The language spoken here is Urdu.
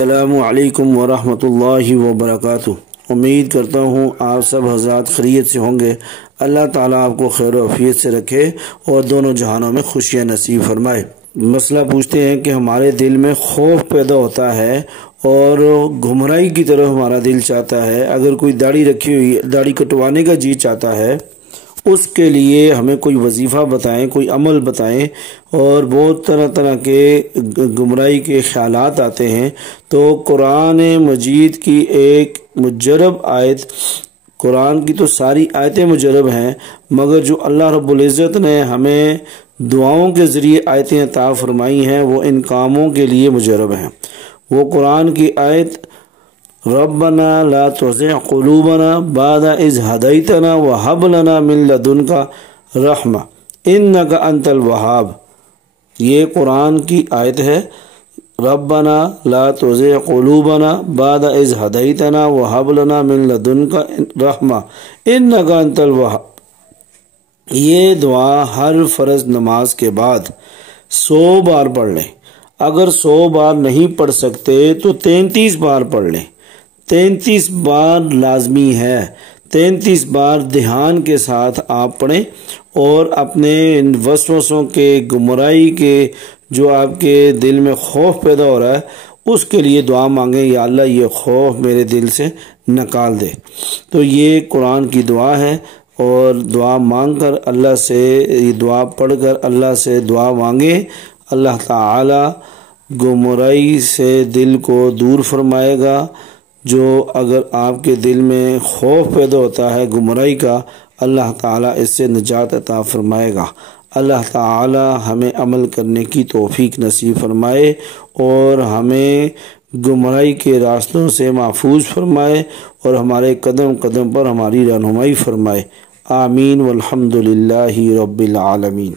السلام علیکم ورحمۃ اللہ وبرکاتہ۔ امید کرتا ہوں آپ سب حضرات خیریت سے ہوں گے۔ اللہ تعالیٰ آپ کو خیر و عافیت سے رکھے اور دونوں جہانوں میں خوشیاں نصیب فرمائے۔ مسئلہ پوچھتے ہیں کہ ہمارے دل میں خوف پیدا ہوتا ہے اور گمراہی کی طرف ہمارا دل چاہتا ہے۔ اگر کوئی داڑھی رکھی ہوئی داڑھی کٹوانے کا جی چاہتا ہے، اس کے لیے ہمیں کوئی وظیفہ بتائیں، کوئی عمل بتائیں۔ اور بہت طرح طرح کے گمراہی کے خیالات آتے ہیں، تو قرآن مجید کی ایک مجرب آیت، قرآن کی تو ساری آیتیں مجرب ہیں، مگر جو اللہ رب العزت نے ہمیں دعاؤں کے ذریعے آیتیں عطا فرمائی ہیں وہ ان کاموں کے لیے مجرب ہیں۔ وہ قرآن کی آیت ربنا لا تزغ قلوبنا بعد اذ ہدیتنا وہب لنا من لدنک رحمہ انک انت الوہاب، یہ قرآن کی آیت ہے۔ ربنا لا تزغ قلوبنا بعد اذ ہدیتنا وہب لنا من لدنک رحمہ انک انت الوہاب، یہ دعا ہر فرض نماز کے بعد 100 بار پڑھ لیں۔ اگر 100 بار نہیں پڑھ سکتے تو 33 بار پڑھ لیں۔ 33 بار لازمی ہے، 33 بار دھیان کے ساتھ آپ پڑھیں اور اپنے وسوسوں کے، گمراہی کے، جو آپ کے دل میں خوف پیدا ہو رہا ہے اس کے لیے دعا مانگیں، یا اللہ یہ خوف میرے دل سے نکال دے۔ تو یہ قرآن کی دعا ہے، اور دعا مانگ کر اللہ سے، یہ دعا پڑھ کر اللہ سے دعا مانگیں، اللہ تعالی گمراہی سے دل کو دور فرمائے گا۔ جو اگر آپ کے دل میں خوف پیدا ہوتا ہے گمراہی کا، اللہ تعالیٰ اس سے نجات عطا فرمائے گا۔ اللہ تعالیٰ ہمیں عمل کرنے کی توفیق نصیب فرمائے اور ہمیں گمراہی کے راستوں سے محفوظ فرمائے اور ہمارے قدم قدم پر ہماری رہنمائی فرمائے۔ آمین والحمد للہ رب العالمین۔